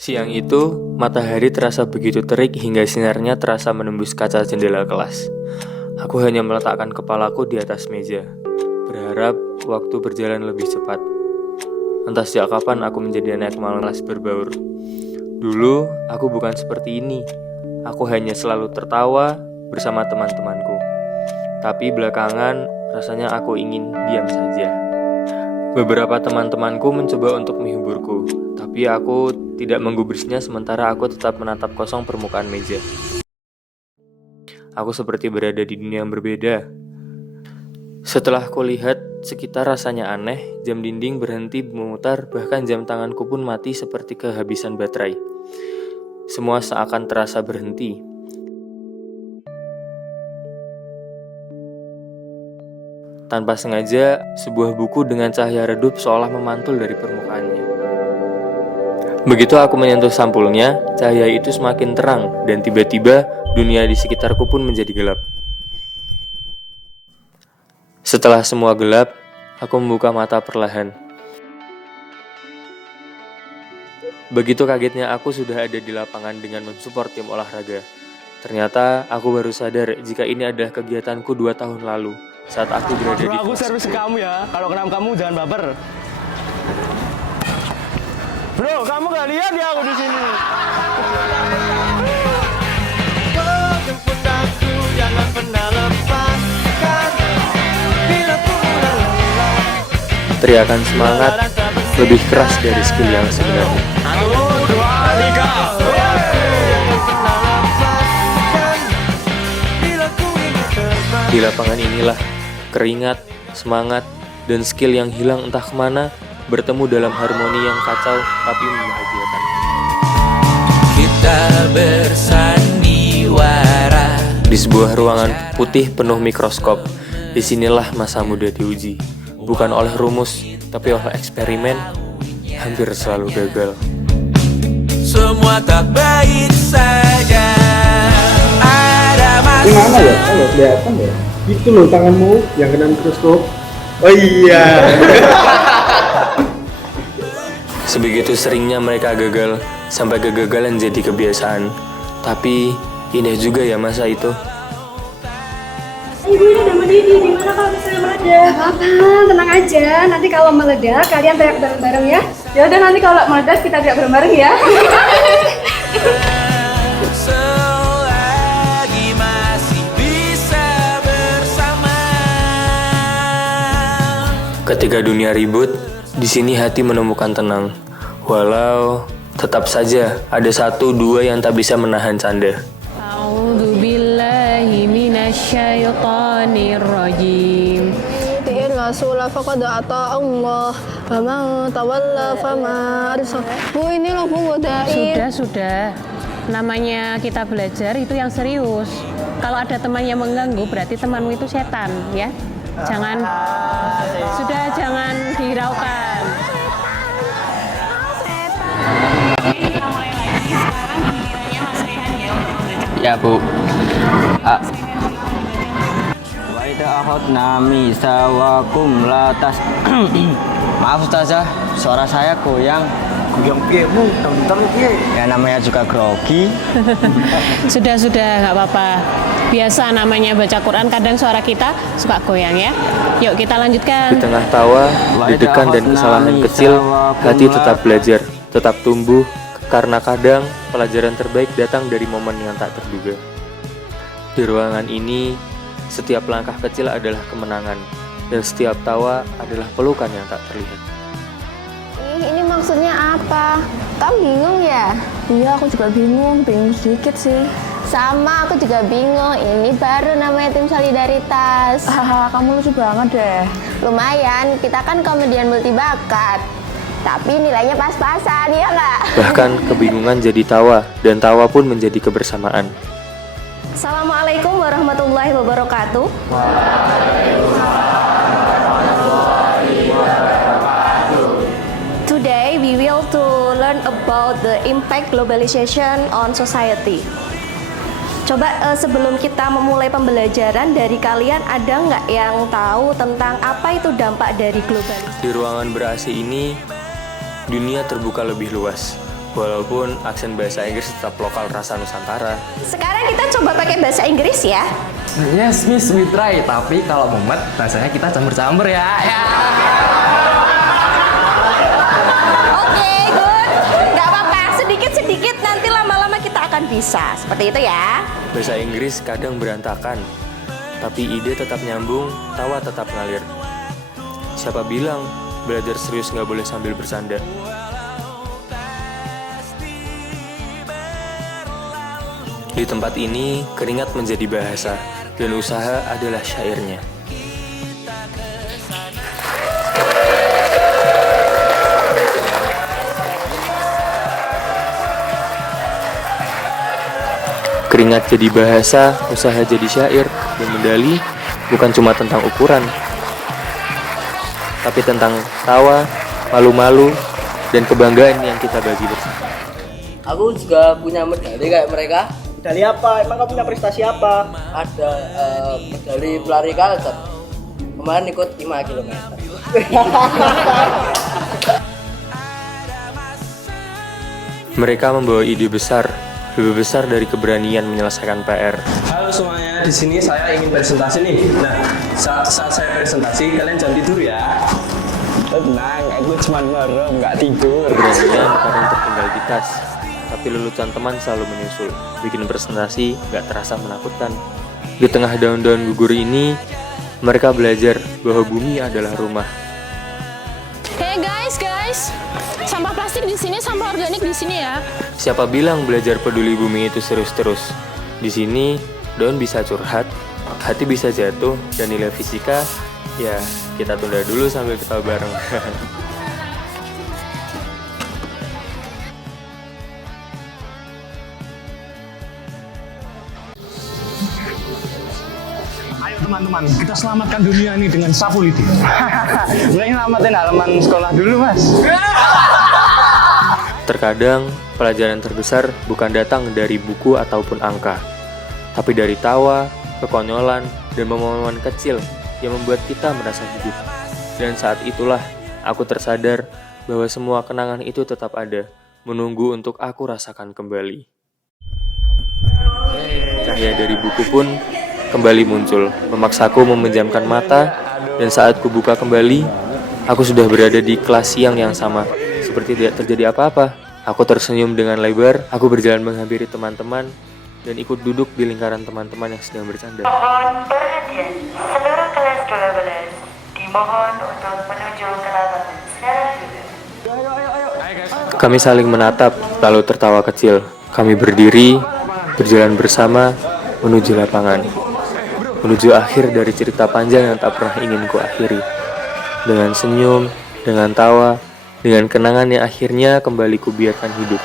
Siang itu, matahari terasa begitu terik hingga sinarnya terasa menembus kaca jendela kelas. Aku hanya meletakkan kepalaku di atas meja, berharap waktu berjalan lebih cepat. Entah sejak kapan aku menjadi anak malas berbaur. Dulu, aku bukan seperti ini. Aku hanya selalu tertawa bersama teman-temanku. Tapi belakangan, rasanya aku ingin diam saja. Beberapa teman-temanku mencoba untuk menghiburku, tapi aku tidak menggubrisnya sementara aku tetap menatap kosong permukaan meja. Aku seperti berada di dunia yang berbeda. Setelah aku lihat sekitar rasanya aneh, jam dinding berhenti memutar, bahkan jam tanganku pun mati seperti kehabisan baterai. Semua seakan terasa berhenti. Tanpa sengaja, sebuah buku dengan cahaya redup seolah memantul dari permukaannya. Begitu aku menyentuh sampulnya, cahaya itu semakin terang dan tiba-tiba dunia di sekitarku pun menjadi gelap. Setelah semua gelap, aku membuka mata perlahan. Begitu kagetnya aku sudah ada di lapangan dengan mensupport tim olahraga. Ternyata aku baru sadar jika ini adalah kegiatanku 2 tahun lalu saat aku berada di Aku kelas servis 10. kamu ya. Kalau kenapa kamu jangan baper. Bro, kamu gak lihat ya aku di sini. Teriakan semangat lebih keras dari skill yang sebenarnya. 1, 2, 3. Di lapangan inilah, keringat, semangat, dan skill yang hilang entah kemana bertemu dalam harmoni yang kacau tapi membahagiakan. Kita bersandiwara Di sebuah ruangan putih penuh mikroskop, disinilah masa muda diuji. Bukan oleh rumus, tapi oleh eksperimen, hampir selalu gagal. semua tak baik saja. Ada Ini mana ya? masa Kalau kelihatan ya. Itu loh tanganmu yang kena mikroskop. Oh iya. Sebegitu seringnya mereka gagal, sampai kegagalan jadi kebiasaan. Tapi indah juga ya masa itu. Ibu ini udah mendidih, gimana kalau misalnya meledak? Apa, tenang aja. Nanti kalau meledak, kalian teriak bareng-bareng ya. Ya udah nanti kalau meledak kita teriak bareng-bareng ya. selagi masih bisa bersama. Ketika dunia ribut, di sini hati menemukan tenang. Walau tetap saja ada 1-2 yang tak bisa menahan canda. A'udzubillahi minasyaitonirrajim. Ti'ir rasulah faqad ata Allah wa man tawalla fama arsal. Bu, ini loh Bu godain. Sudah. Namanya kita belajar itu yang serius. Kalau ada teman yang mengganggu berarti temanmu itu setan, ya. Jangan dihiraukan. Ya Bu. Wa idza akhadna misawakum la tas. Maaf Ustazah, suara saya goyang. Yang piye Bu? Bentar piye? Ya namanya juga grogi. Sudah, nggak apa-apa. Biasa namanya baca Quran, kadang suara kita suka goyang ya. Yuk kita lanjutkan. Di tengah tawa, dedekan dan kesalahan kecil, hati tetap belajar, tetap tumbuh, karena kadang pelajaran terbaik datang dari momen yang tak terduga. Di ruangan ini, setiap langkah kecil adalah kemenangan, dan setiap tawa adalah pelukan yang tak terlihat. Ini maksudnya apa? Kamu bingung ya? Iya, aku juga bingung sedikit sih. Sama, aku juga bingung. Ini baru namanya tim solidaritas. Kamu lucu banget deh. Lumayan, kita kan komedian multibakat. Tapi nilainya pas-pasan, ya nggak? Bahkan kebingungan jadi tawa, dan tawa pun menjadi kebersamaan. Assalamualaikum warahmatullahi wabarakatuh. Today we will to learn about the impact globalization on society. Coba sebelum kita memulai pembelajaran, dari kalian ada nggak yang tahu tentang apa itu dampak dari globalisasi? Di ruangan ber-AC ini, dunia terbuka lebih luas. Walaupun aksen bahasa Inggris tetap lokal rasa Nusantara. Sekarang kita coba pakai bahasa Inggris ya. Yes, Miss, we try. Tapi kalau mumet, rasanya kita campur-campur ya. Oke, good. Nggak apa-apa, sedikit-sedikit nanti lama-lama kita akan bisa. Seperti itu ya. Bahasa Inggris kadang berantakan, tapi ide tetap nyambung, tawa tetap ngalir. Siapa bilang belajar serius nggak boleh sambil bersanda? Di tempat ini, keringat menjadi bahasa, dan usaha adalah syairnya. Keringat jadi bahasa, usaha jadi syair, dan medali bukan cuma tentang ukuran, tapi tentang tawa, malu-malu, dan kebanggaan yang kita bagi bersama. Aku juga punya medali kayak mereka. Medali apa? Emang kamu punya prestasi apa? Ada medali pelari kalter. Kemarin ikut 5 km. Mereka membawa ide besar, lebih besar dari keberanian menyelesaikan PR. Halo semuanya, di sini saya ingin presentasi nih. Nah, saat saya presentasi, kalian jangan tidur ya. Tenang, aku cuma merem, nggak tidur. Keberanian kadang tertinggal di tas, tapi lelucon teman selalu menyusul, bikin presentasi gak terasa menakutkan. Di tengah daun-daun gugur ini, mereka belajar bahwa bumi adalah rumah. Hey guys, sampah plastik di sini, sampah organik di sini ya. Siapa bilang belajar peduli bumi itu serius terus? Di sini, daun bisa curhat, hati bisa jatuh, dan nilai fisika, ya kita tunda dulu sambil ketawa bareng. Ayo teman-teman, kita selamatkan dunia ini dengan sapu lidi. Mulai nyelamatin halaman sekolah dulu, Mas. Terkadang, pelajaran terbesar bukan datang dari buku ataupun angka, tapi dari tawa, kekonyolan, dan momen-momen kecil yang membuat kita merasa hidup. Dan saat itulah, aku tersadar bahwa semua kenangan itu tetap ada, menunggu untuk aku rasakan kembali. Cahaya dari buku pun kembali muncul, memaksaku memejamkan mata, dan saat kubuka kembali, aku sudah berada di kelas siang yang sama, seperti tidak terjadi apa-apa. Aku tersenyum dengan lebar, aku berjalan menghampiri teman-teman, dan ikut duduk di lingkaran teman-teman yang sedang bercanda. Mohon perhatian, seluruh kelas 12 dimohon untuk menuju ke lapangan sekarang juga. Kami saling menatap, lalu tertawa kecil. Kami berdiri, berjalan bersama, menuju lapangan. Menuju akhir dari cerita panjang yang tak pernah ingin ku akhiri. Dengan senyum, dengan tawa, dengan kenangan yang akhirnya kembali ku biarkan hidup.